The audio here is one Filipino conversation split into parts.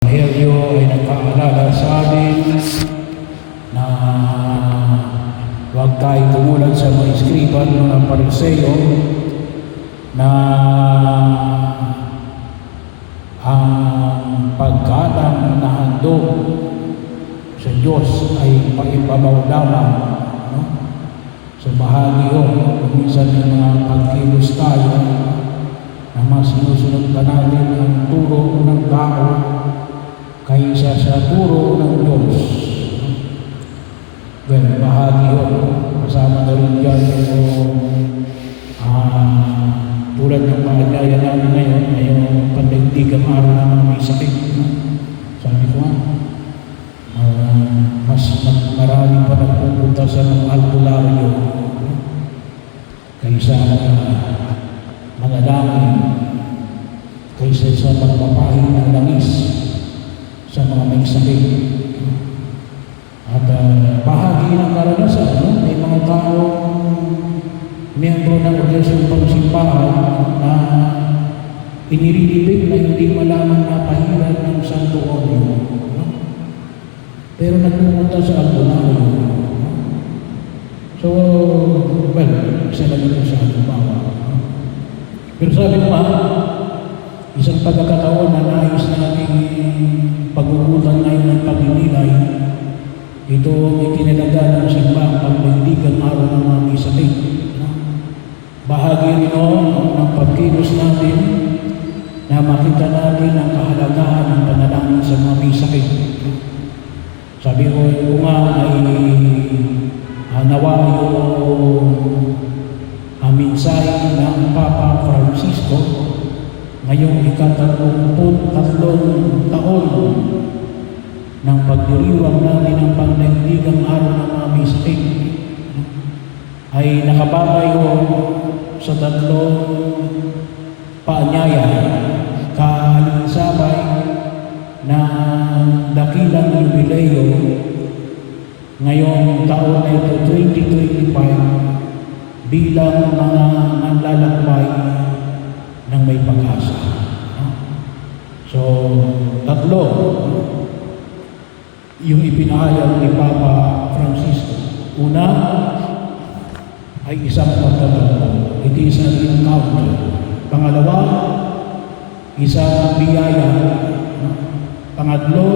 Ebanghelyo ay nagpaalala sa atin na huwag tayo tumulad sa mga iskriban ng Pariseo na ang pagkalang na handog sa Diyos ay paibabaw lamang. No? So bahagi yun, minsan yung mga pagkilos tayo na mas sinusunod pa natin ang turo ng tao kaysa sa turo ng Diyos. Well, bahagi yun. Kasama na rin yan yung tulad ng paanyaya namin ngayon, ngayong pandaigdigang araw na mga may sakit. Sabi ko mas marami pa nagpupunta sa mga albularyo kaysa mga dami, kaysa sa pagpapahin ng langis sa mga may sakit. At bahagi ng karanasan, may mga taong miyembro ng Organisasyon Pangsimbahan na inililibig na hindi malamang napahiran ng Santo Odio. Pero nagpupunta sa albularyo. So, well, isa lang ito sa albularyo. Pero sabi ko isang pagkakataon na nais natin pag-uutan ngayon ng pagninilay, ito ang itinalaga ng simbang pagdaigdigang araw ng mga may sakit. Bahagi nito ng pagkilos natin na makita natin ang kahalagahan ng panalangin sa mga may sakit. Sabi ko, kung ay nawa yung mensahe ng Papa Francisco ngayong ika-33 taon ng pagdiriwang natin ng pandaigdigang araw ng mga may sakit ay nakababayo sa tatlong paanyaya kaalinsabay na dakilang jubileo ngayong taon na ito 2025 bilang mga nanlalakbay ng may pag-asa. So, tatlo yung ipinahayag ni Papa Francisco. Una ay isang pagtatanggap. It is an encounter. Pangalawa, isang biyaya. Pangatlo,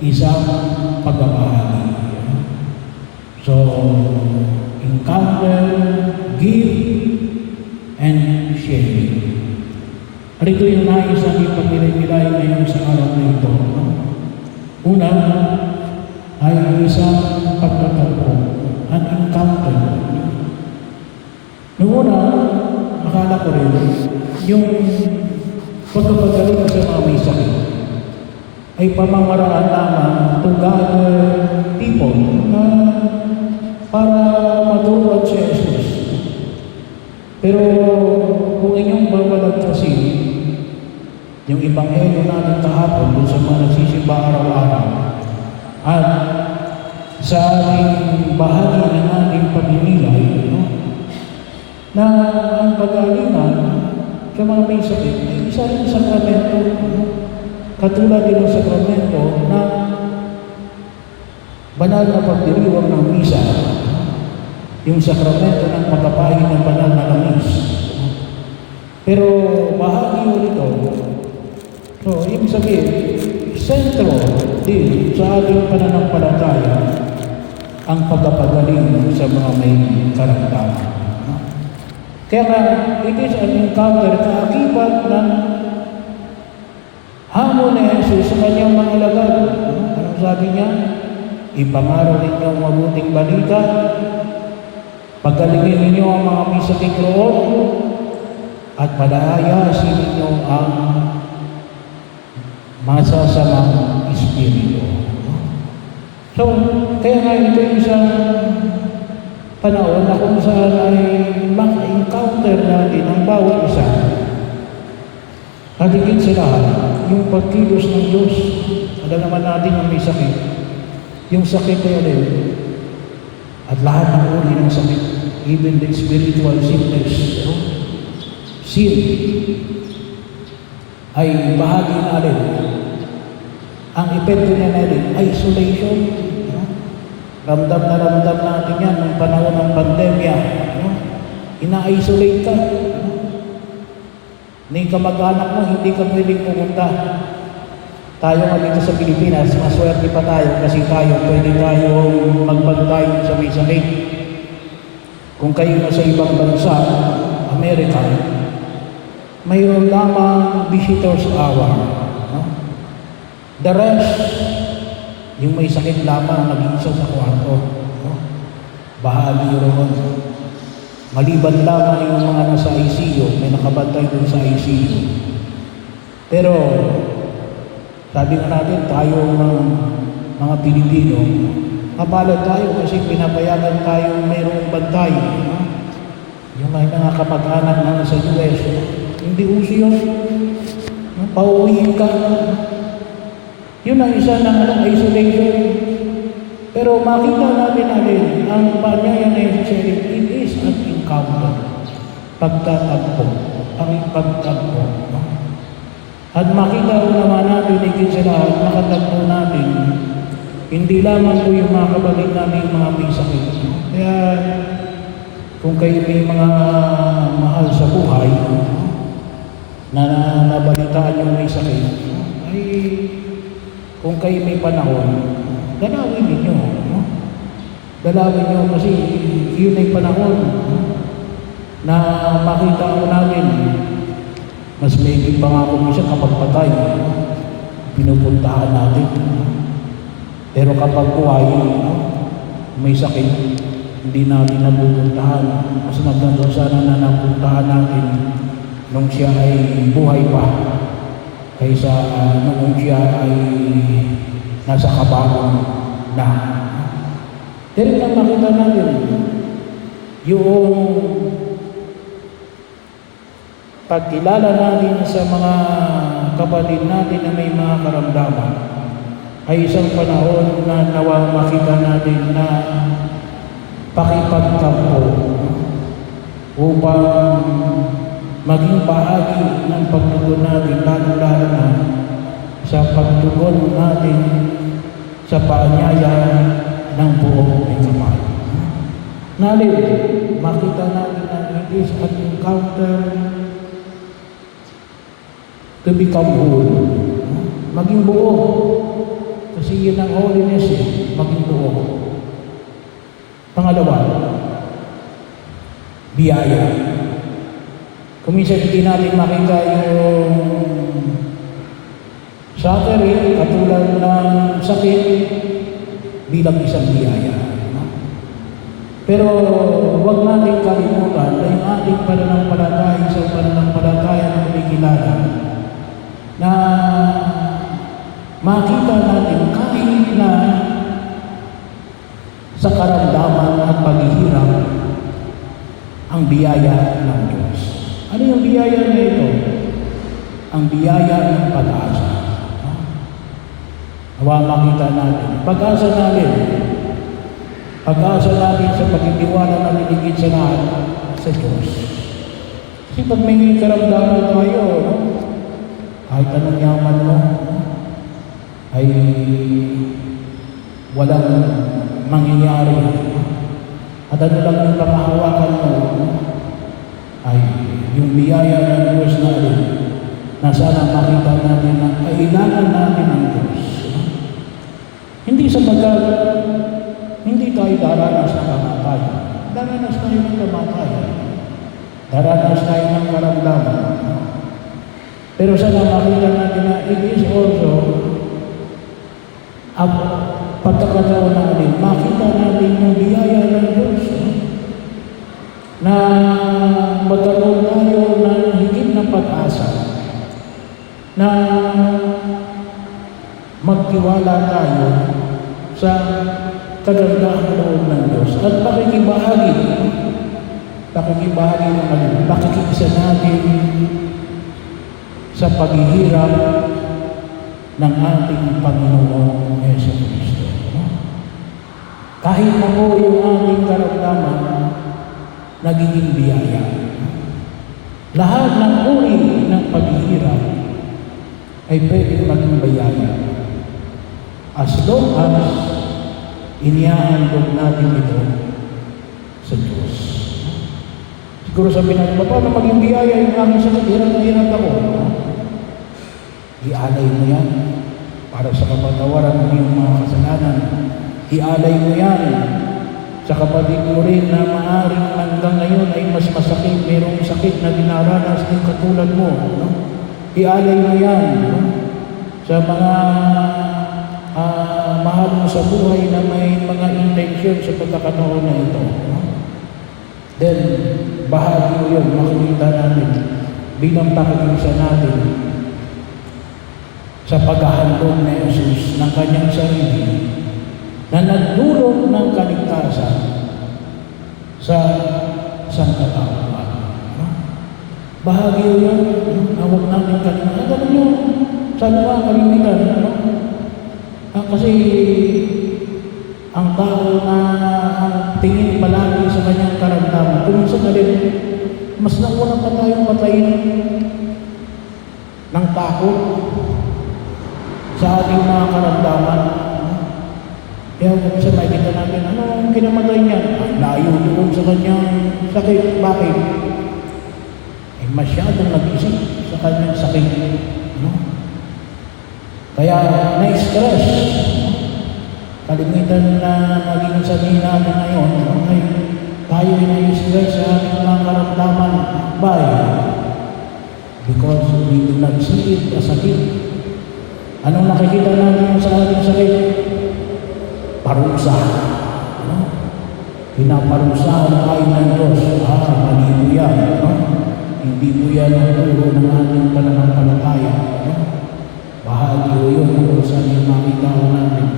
isang pagbabahagi. So, encounter, give, and share. At ito yung nais natin pag-nilay ngayon sa araw na ito. Una ay isang pagtatagpo, an encounter. Noong una, akala ko rin, yung pagkapagaling sa mga may sakit ay pamamaraan lamang to gather people na para maturuan si Jesus. Pero kung inyong babalagtasin yung Ebanghelyo natin kahapon dun sa mga nagsisimba araw-araw at sa ating bahagi ng ating pagninilay, na ang pagalingan sa mga may sakit ay isa rin sakramento, katulad din ng sakramento na banal na pagdiriwang ng misa, yung sakramento ng pagkapahin ng banal na langis. Pero bahagi mo ito, so ibig sabihin, sentro din sa ating pananampalataya ang pagkapagaling sa mga may karamdaman. Kaya nga, it is an encounter, kaakibat ng hamon ni Jesus sa kanyang mga alagad. Anong sabi niya? Ipangaraw ninyo ang mabuting balita, pagalingin ninyo ang mga may sakit roon, at palayasin ninyo ang masasamang espiritu. So, kaya nga ito isang panahon na kung saan ay maka-encounter natin ang bawat isa. At higit sa lahat, yung pagkilos ng Diyos. Alam naman natin ang may sakit. Yung sakit ay alin. At lahat ng uri ng sakit, even the spiritual sickness, sin, ay bahagi natin kwento niya na rin, isolation. No? Ramdam na ramdam natin yan nung panahon ng pandemya. No? Ina-isolate ka. No? Ni kamag-anak mo, hindi ka pwedeng pumunta. Tayo nga dito sa Pilipinas, maswerte pa tayo kasi pwede tayo magbantay sa may sakit. Kung kayo na sa ibang bansa, Amerika, mayroon lamang visitors hour. No? The rest, yung may sakit lamang nag-iisa sa kwarto. No? Bahagi roon. Maliban lamang yung mga nasa ICU, may nakabantay dun sa ICU. Pero, sabi nga natin, tayo mga Pilipino, kapalad tayo kasi pinapayagan tayo mayroong bantay. No? Yung may mga kamag-anak na nasa US, hindi uso yun. No? Pauwiin ka. Yun ang isa ng isolation. Pero makita natin ang panyaya na necessary, it is an encounter. Pagtatagpo. Ang pagtagpo. No? At makita ko naman natin, higit sa lahat, makatagpo natin, hindi lamang po yung mga kapatid natin mga may sakit. Kaya, kung kayo may mga mahal sa buhay, na nabalitaan yung may sakit, ay kung kayo may panahon, dalawin ninyo. No? Dalawin nyo kasi yun ay panahon na makita ko namin. Mas may pa nga kung isa kapag patay, pinupuntahan natin. Pero kapag buhay, may sakit, hindi natin napupuntahan. Mas maganda sana na napuntahan natin nung siya ay buhay pa kaysa nung siya ay nasa kabaong na. Pero lang makita natin yung pagkilala natin sa mga kapatid natin na may mga karamdaman ay isang panahon na nawa makita natin na pakipagtampo upang maging bahagi ng pagtugon natin, lalo-lalo na sa pagtugon natin sa paanyaya ng buong may kapal. Nalit, makita natin na it is an encounter to become whole. Maging buo. Kasi yun ang holiness maging buo. Pangalawa, biyaya. Kung minsan hindi natin makita yung suffering, katulad ng sakit, bilang isang biyaya. Pero huwag natin kalimutan na yung ating pananampalataya, isang pananampalataya na kumikilala, na makita natin kahit na sa karamdaman at paghihirap ang biyaya ng Diyos. Ano yung biyaya na ito? Ang biyaya ng pag-asa. Nawa makita natin. Pag-asa natin sa pagtitiwala natin higit sa lahat sa Diyos. Kasi pag may karamdaman tayo, no? Kahit anong yaman mo, ay walang mangyayari. At ano lang yung pamahawakan mo, ay yung biyaya ng Diyos natin na sana makita natin na kailangan natin ng Diyos. Hindi sapagkat hindi tayo daranas ng kamatayan. Daranas tayo ng kamatayan. Daranas tayo ng karamdaman. Pero sana makita natin na it is also ang pagkakataon natin, makita natin yung biyaya ng Diyos na magkaroon tayo ng higit na pag-asa na magtiwala tayo sa kagandahan loob ng Diyos at pakikibahagi naman, pakikisa natin sa paghihirap ng ating Panginoong Jesucristo. Kahit na po yung ating karamdaman, nagiging biyaya. Lahat ng uri ng paghihirap ay pwedeng maging biyaya. as long as inihahandog natin ito sa Diyos. Siguro sabi natin, paano maging biyaya yung aking sakit? Hirap na hirap ako. Ialay mo yan para sa kapatawaran ng iyong mga kasalanan. Ialay mo yan sa kapatid mo rin na maaaring hanggang ngayon ay mas masakit, mayroong sakit na dinaranas ng katulad mo. No? Ialay mo yan sa mga mahal mo sa buhay na may mga intensyon sa pagkakataon na ito. No? Then, bahagi mo yun, makikita natin bilang pakikisa natin sa paghahandog ni Jesus ng kanyang sarili na nagdulot ng kaligtasan sa sangkatauhan. Bahagi yun, na huwag natin kalimutan. Alam nyo, saan ba kalimitan? Kasi ang tao na ang tingin palagi sa kanyang karamdaman, kuminsan na rin, mas nauna pa tayong patayin ng takot sa ating mga karamdaman. Kaya kung sa makikita natin, ano ang kinamatay niya? Ay, layo doon sa kanyang sakit. Bakit? Eh, masyadong nag-isip sa kanyang sakit. No? Kaya, na-stress. Kalimitan na naging sabihin natin ngayon, ay tayo ay na-stress sa ating mga karamdaman. Why? Because we do not see it as a sakit. Anong nakikita natin sa ating sakit? Parusa. No? Pinaparusahan tayo ng Diyos. Mali mo yan. No? Hindi mo yan ang turo ng ating pananampalataya. No? Bahagi o yun kung saan yung makita natin.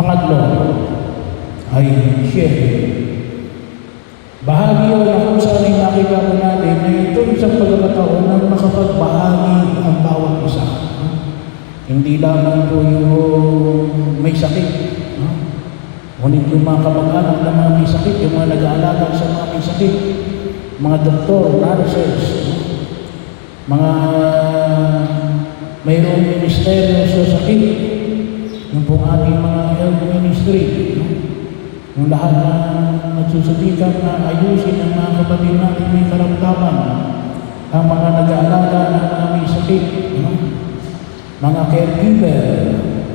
Pangatlo ay share. Bahagi o kung saan yung makita natin na ito isang pagkakataon na makapagbahagi ang bawat isa. Hindi lamang po yung may sakit. No? Ngunit yung mga kamag-anak na mga may sakit, yung mga nag-aalaga sa mga may sakit, mga doktor, nurses, mga mayroong ministeryo sa sakit, yung pong ating mga health ministry, no? Yung lahat na nagsusubikap na ayusin ang mga kapatid natin may karamdaman, ang mga nag-aalaga ng mga may sakit, no? Mga caregiver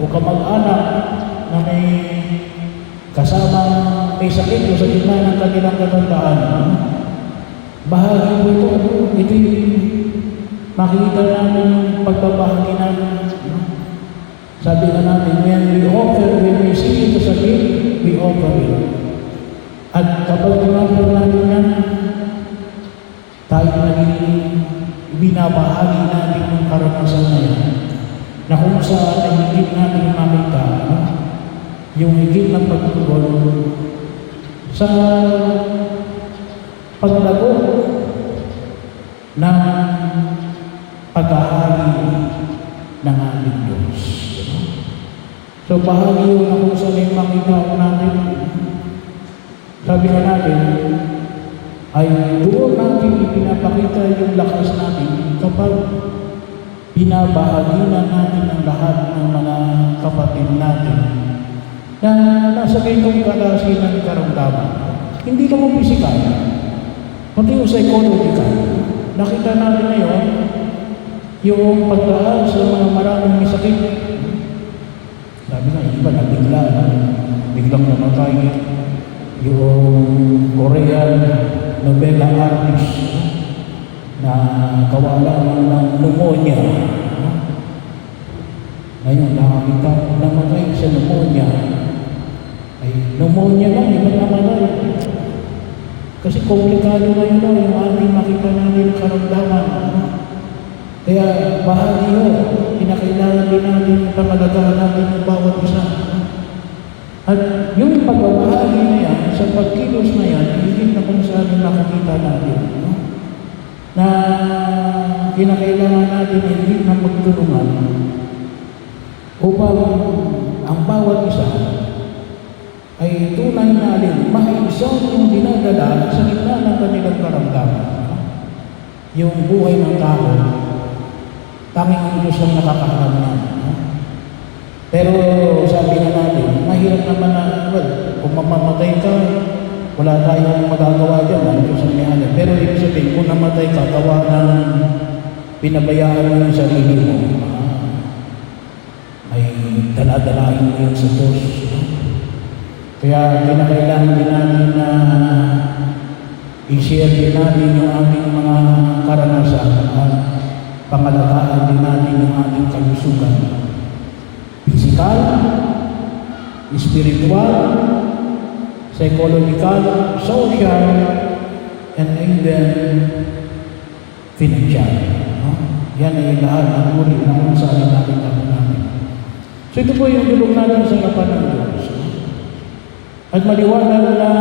o kamag-anak na may kasamang may sakit o sa gitna ng kanilang katandaan. Bahagi po ito yung makikita namin yung pagbabahagi namin. Sabi na natin, when we see ito sa sakit, we offer it. At kapag ginagawa natin yan, tayo naging binabahagi natin yung karanasan na yan. Na kung saan ay higit natin makita, no? Yung higit na pagtugon sa paglago ng paghahari ng ating Diyos. No? So bahagi yun na kung saan ay makita natin, sabi ka natin, ay doon natin ipinapakita yung lakas natin kapag binabahagi na natin ang lahat ng mga kapatid natin na nasa ganitong kalasi ng karamdaman. Hindi lang pisikal, pati yung psychological. Nakita natin ngayon yung pagdaan sa mga maraming may sakit. Sabi nga, iba na biglang namatay yung Korean novela artist na kawalan ng pneumonia. Ngayon, nakakita namatay sa pneumonia. Ay, pneumonia lang, iba namatay. Kasi komplikado ngayon na yung ating makita natin karamdaman. Kaya bahagi yun, pinakailangan din natin pangalagaan natin ng bawat isa. At yung pagbabahagi na yan, sa pagkilos na yan, hindi na kung saan nakakita natin. Na kinakailangan natin hindi na magtulungan upang ang bawat isa ay tunay na maisang yung dinadala sa gitna ng kanilang karamdaman. Yung buhay ng tao, tanging ang Diyos ang nakakaharap niya. Pero sabi na natin, mahirap naman na, well, kung mamamatay ka, wala tayong magagawa dyan, ano Diyos ang may-ari. Pero ibig sabihin, kung namatay ka, gawa ng pinabayaan mo yung sarili mo, ay daladalahin mo yun sa Diyos. Kaya kinakailangan din natin na i-share din natin yung ating mga karanasan at pangalagaan din natin yung ating kalusugan. Physical, spiritual, psychological, social, and even financial. Yan ay lahat ng uri ng usahan natin natin. So ito po yung dulong natin sa harapan ng Diyos. At maliwanag na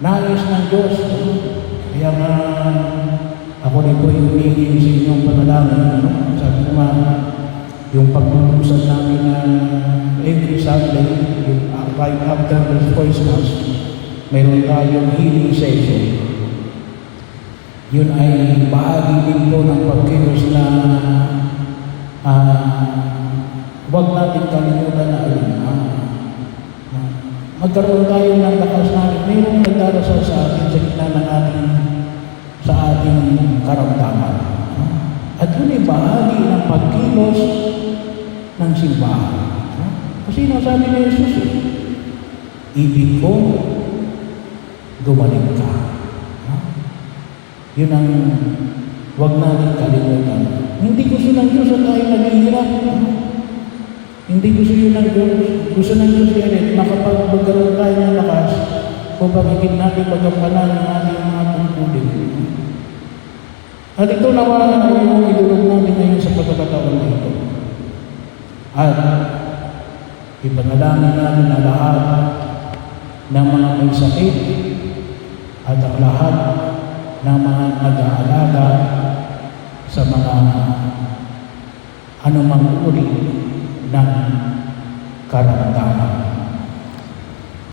nais ng Diyos. Kaya nga ako rin po yung humingi sa inyong panalangin. Sabi ko nga, yung pagpupusan namin na every Sunday, yung right after the first Mass, mayroon tayong healing session. Yun ay bahagi din po ng pagkilos na huwag natin kalimutan na alin. Magkaroon tayo ng lakas natin. Mayroong nagdarasal sa atin sa gitna ng ating karamdaman. At yun ay bahagi ng pagkilos ng simbahan. Kasi nasabi ni Jesus, ibig ko, gumaling ka. Yun ang huwag natin kalimutan. Hindi gusto ng Diyos na tayo naghihirap. Hindi gusto yun ng Diyos. Gusto ng Diyos yan makapagkaroon tayo ng lakas upang higit natin magampanan ng ating mga tungkulin. At ito naman ay yung idulog natin ngayon sa pagkakataon na ito. At ipanalangin natin na lahat ng mga may sakit at ang lahat ng mga nag-aalaga sa mga anumang uri ng karamdaman.